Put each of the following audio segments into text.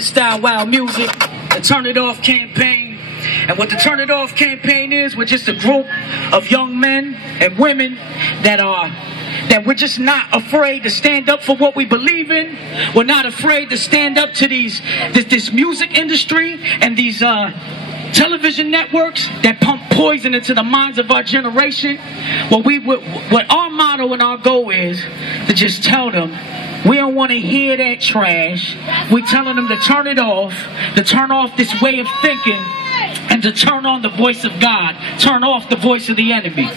Style Wild Music, the Turn It Off campaign. And what the Turn It Off campaign is, we're just a group of young men and women that we're just not afraid to stand up for what we believe in. We're not afraid to stand up to this music industry and these television networks that pump poison into the minds of our generation. What our motto and our goal is to just tell them, we don't want to hear that trash. We're telling them to turn it off, to turn off this way of thinking, and to turn on the voice of God, turn off the voice of the enemy.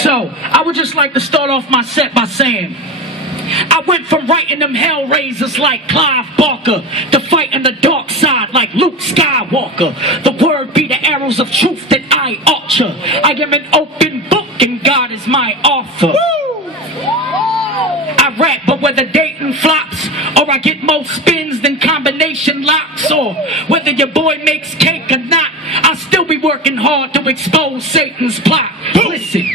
So, I would just like to start off my set by saying, I went from writing them hellraisers like Clive Barker to fighting the dark side like Luke Skywalker. The word be the arrows of truth that I archer. I am an open book and God is my author. I rap, but whether Datin flops or I get more spins than combination locks, or whether your boy makes cake or not, I'll still be working hard to expose Satan's plot. Listen,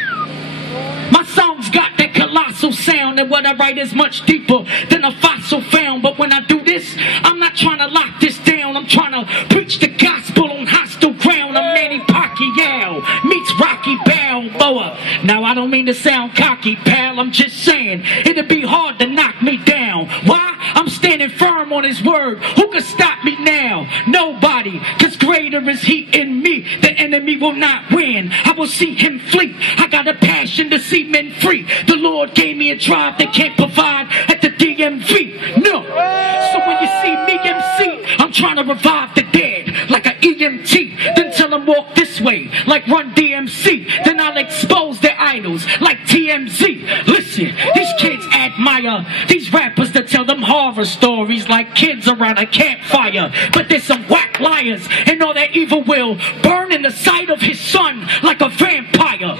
my songs got that colossal sound, and what I write is much deeper than a fossil found. But when I do this, I'm not trying to lock this down. I'm trying to preach the gospel on hostile ground. I'm Manny Pacquiao meets Rocky Balboa. Now I don't mean to sound cocky, pal. I'm just saying it'd be hard to knock me down. Why? I'm standing firm on his word. Who can stop me now? Nobody, cause greater is he in me. The enemy will not win. I will see him flee. I got a passion to see men free. The Lord gave me a drive they can't provide at the DMV. No. So when you see me MC, I'm trying to revive the dead like an EMT. Then tell them walk this way like Run DMC. Then I'll expose their idols like TMZ. Listen, these kids admire these rappers that tell them horror stories like kids around a campfire. But there's some whack liars, and all that evil will burn in the sight of his son like a vampire.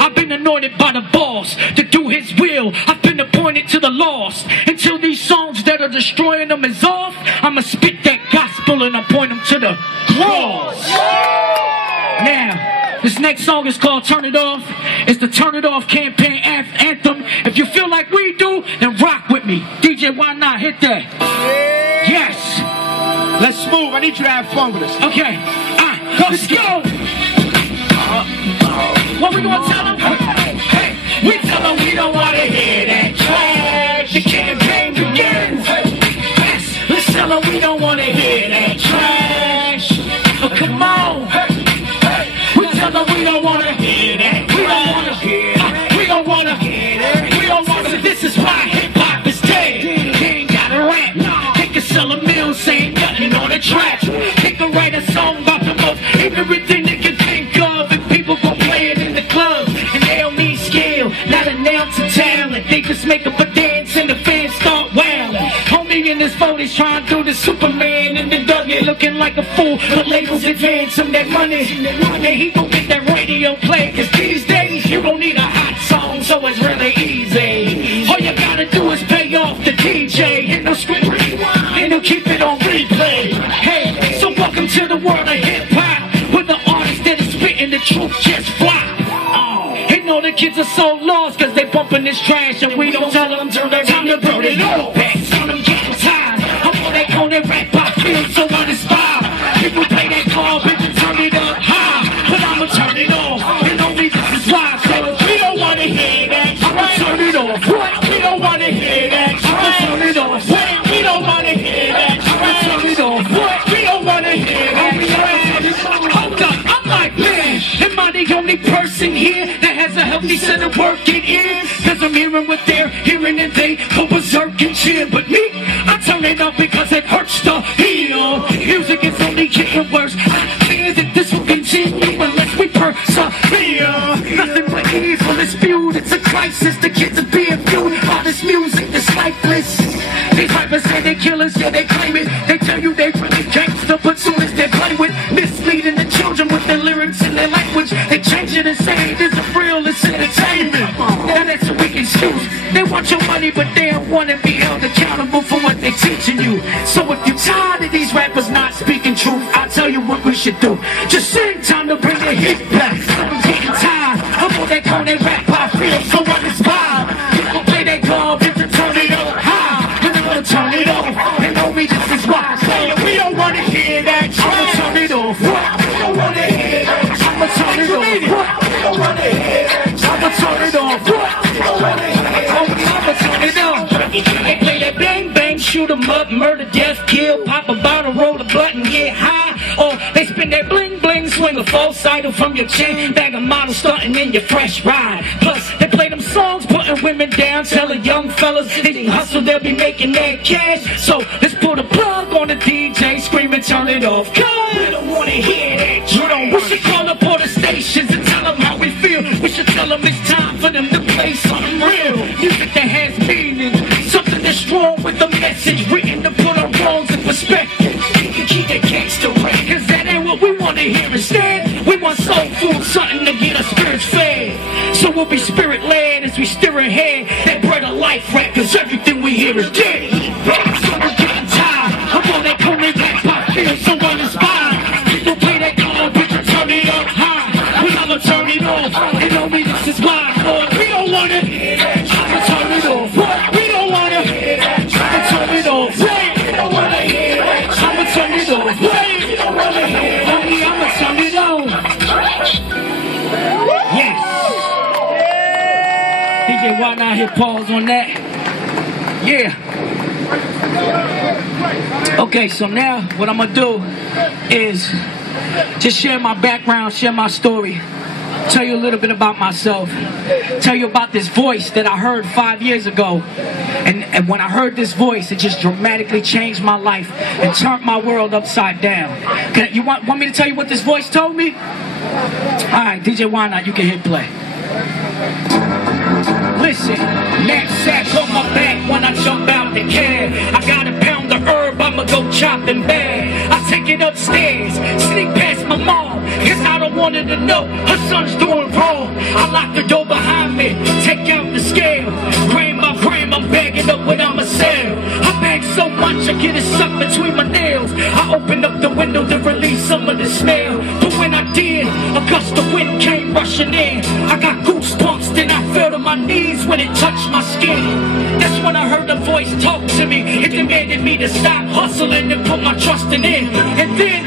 I've been anointed by the boss to do his will. I've been appointed to the lost. Until these songs that are destroying them is off, I'ma spit that gospel and appoint them to the cross. Now, this next song is called Turn It Off. It's the Turn It Off campaign anthem. If you feel like we do, then rock with me. DJ, why not hit that? Yes. Let's move. I need you to have fun with us. Okay. Let's go. What we gonna tell them? Hey, we tell them we don't wanna hear that trash. The campaign begins. Yes, let's tell them we don't wanna hear that trash. Oh, come on. We tell them we don't wanna hear that. We don't wanna hear that. We don't wanna hear that. We don't wanna. This is why hip hop is dead. They ain't gotta rap. They can sell a mill, saying nothing on the track. They can write a song about the most everything they can think of, and people go play it in the club. And they don't need skill, not an ounce of talent. They just make up a dance and the fans start wailing. Homie in this phone is trying to do the Superman in the Dougie, looking like a fool. The labels advance him that money, and he gon' get that radio play. Cause these days you don't need a hot song, so it's really easy. All you gotta do is pay off the DJ, hit no script rewind, and he'll keep it on replay. Hey, so welcome to the world of hip hop, where the artists that is spitting the truth just flop. And know the kids are so lost cause they bumping this trash, and we don't tell them turn their time to burn it all. Backs on them getting tired. I'm on that rap, I feel so uninspired. People play that club and turn it up high, but I'ma turn it off, and only this is why. So we don't wanna hear that. I'ma turn it off. We don't wanna hear that. I'ma turn it off. We don't wanna hear that. I'ma turn it off. We don't wanna hear that. Hold up, I'm like, man, am I the only person here that has a healthy set of working ears? Cause I'm hearing what they're hearing and they go berserk and cheer. But me, I turn it up because it hurts to hear. Music is only getting worse. I fear that this will continue unless we persevere. Nothing but evil is spewed. It's a crisis. The kids are being fueled by this music that's lifeless. These rappers say they killers, yeah they claim it. They tell you they really gangster, but soon as they play with misleading the children with their lyrics and their language, they change it and say it isn't real, it's entertainment. Now that's a weak excuse. They want your money, but they don't want to be held accountable for what they're teaching you. So if you're tired of these rappers not speaking truth, I'll tell you what we should do. Just sing, time to bring the hit back. I'm getting tired of all that corny rap. I feel so uninspired. People play that club and turn it up high, and I'm gonna turn it off, and only this is why. We don't want to hear that trash. I'ma turn it off. We don't want to hear that. I'ma turn it off. We don't want to hear that. I'ma turn it off. We don't want to hear that. I'ma turn it off. They play that bang bang, shoot 'em up, murder, death, kill, pop a bottle, roll a button, get high. Or they spin that bling bling, swing a false idol from your chain, bag of models starting in your fresh ride. Plus they play them songs, putting women down, telling young fellas they hustle, they'll be making that cash. So let's pull the plug on the DJ, screaming, turn it off. Cause we don't wanna hear that. You don't. We should call up all the stations and tell them how we feel. We should tell them it's time for them to play something real. Music that has meaning, something that's strong with a message written to put our wrongs in perspective. You can keep that gangster rap, cause that ain't what we wanna hear. Instead, we want soul food, something to get our spirits fed. So we'll be spirit led as we steer ahead. That bread of life rap, cause everything we hear is dead. So we're getting tired of all that coming back. I feel so uninspired. People play that card, but you turn it up high. Well, I'ma turn it off, and only this is why. Lord, we don't wanna hear that. I'ma turn it off. We don't wanna hear that. I'ma turn it off. We don't wanna hear that. I'ma turn it off. We don't wanna hear that. Only I'ma turn it on. Yes. DJ, why not hit pause on that? Yeah. Okay, so now what I'm gonna do is just share my background, share my story, tell you a little bit about myself, tell you about this voice that I heard 5 years ago. And when I heard this voice, it just dramatically changed my life and turned my world upside down. You want me to tell you what this voice told me? Alright, DJ, why not? You can hit play. Listen, knapsack on my back when I jump out the cab. I got a pound of herb, I'ma go chopping bad. I take it upstairs, sneak past my mom, cause I don't want her to know her son's doing wrong. I lock the door behind me, take out the scale. Grain by grain, I'm bagging up what I'ma sell. I bag so much, I get it stuck between my nails. I open up the window to release some of the smell. But when I did, a gust of wind came rushing in. I got goosebumps, then I fell to my knees when it touched my skin. That's when I heard a voice talk to me. It demanded me to stop hustling and put my trust in it. And then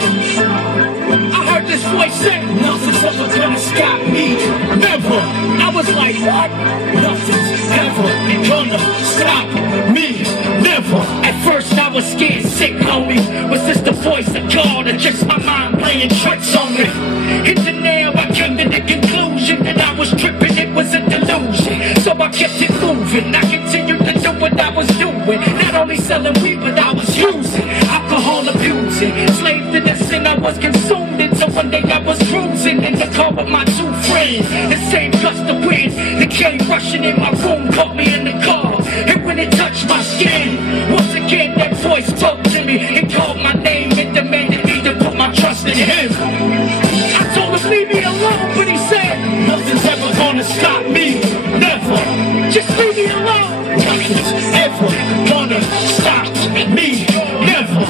I heard this voice say, nothing's ever gonna stop me, never. I was like, what? Nothing's ever gonna stop me, never. At first I was scared sick, homie. Was this the voice of God or just my mind playing tricks on me? Hit the nail, I came to the conclusion that I was tripping, it was a delusion. So I kept it moving, I continued to do what I was doing. Not only selling weed, but I was using alcohol, abusing, slave to the sin I was consumed in. So one day I was cruising in the car with my two friends. The same gust of wind that came rushing in my room caught me in the car. And when it touched my skin, once again that voice spoke to me. It called my name and demanded me to put my trust in him. I told him leave me alone, but he said, nothing's ever gonna stop me, never. Just leave me alone. Nothing's ever gonna stop me, never.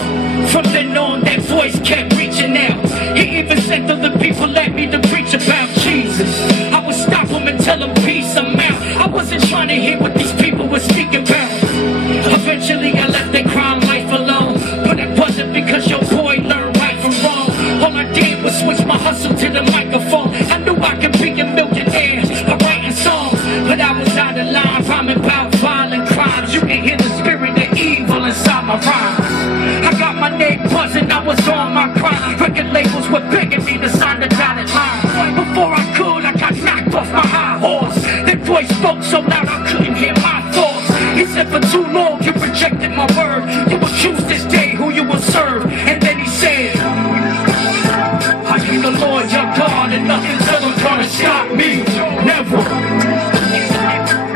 From then on, that voice kept reaching out. He even sent other people at me to preach about Jesus. I would stop them and tell them peace, I'm out. I wasn't trying to hear what these people were speaking about. Eventually, I left that crime life alone. But it wasn't because your boy learned right from wrong. All I did was switch my hustle to the microphone. I knew I could be a millionaire by writing songs, but I was out of line, rhyming about violent crimes. You can hear the spirit of evil inside my rhymes. I got my name buzzing, I was on my grind. Record labels were begging me to sign the dotted line. Before I could, I got knocked off my high horse. That voice spoke so loud I couldn't hear my thoughts. He said for too long you rejected my word. You will choose this day who you will serve. And then he said, I am the Lord your God, and nothing's ever gonna stop me, never.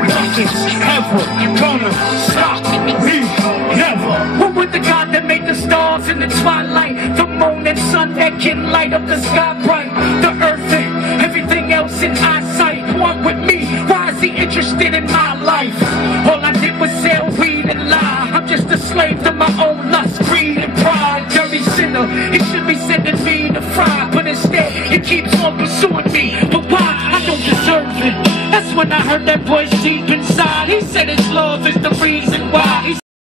Nothing's ever gonna stop me, never. Who was the God that made the stars in the twilight, the moon and sun that can light up the sky bright, the earth and everything else in eyesight?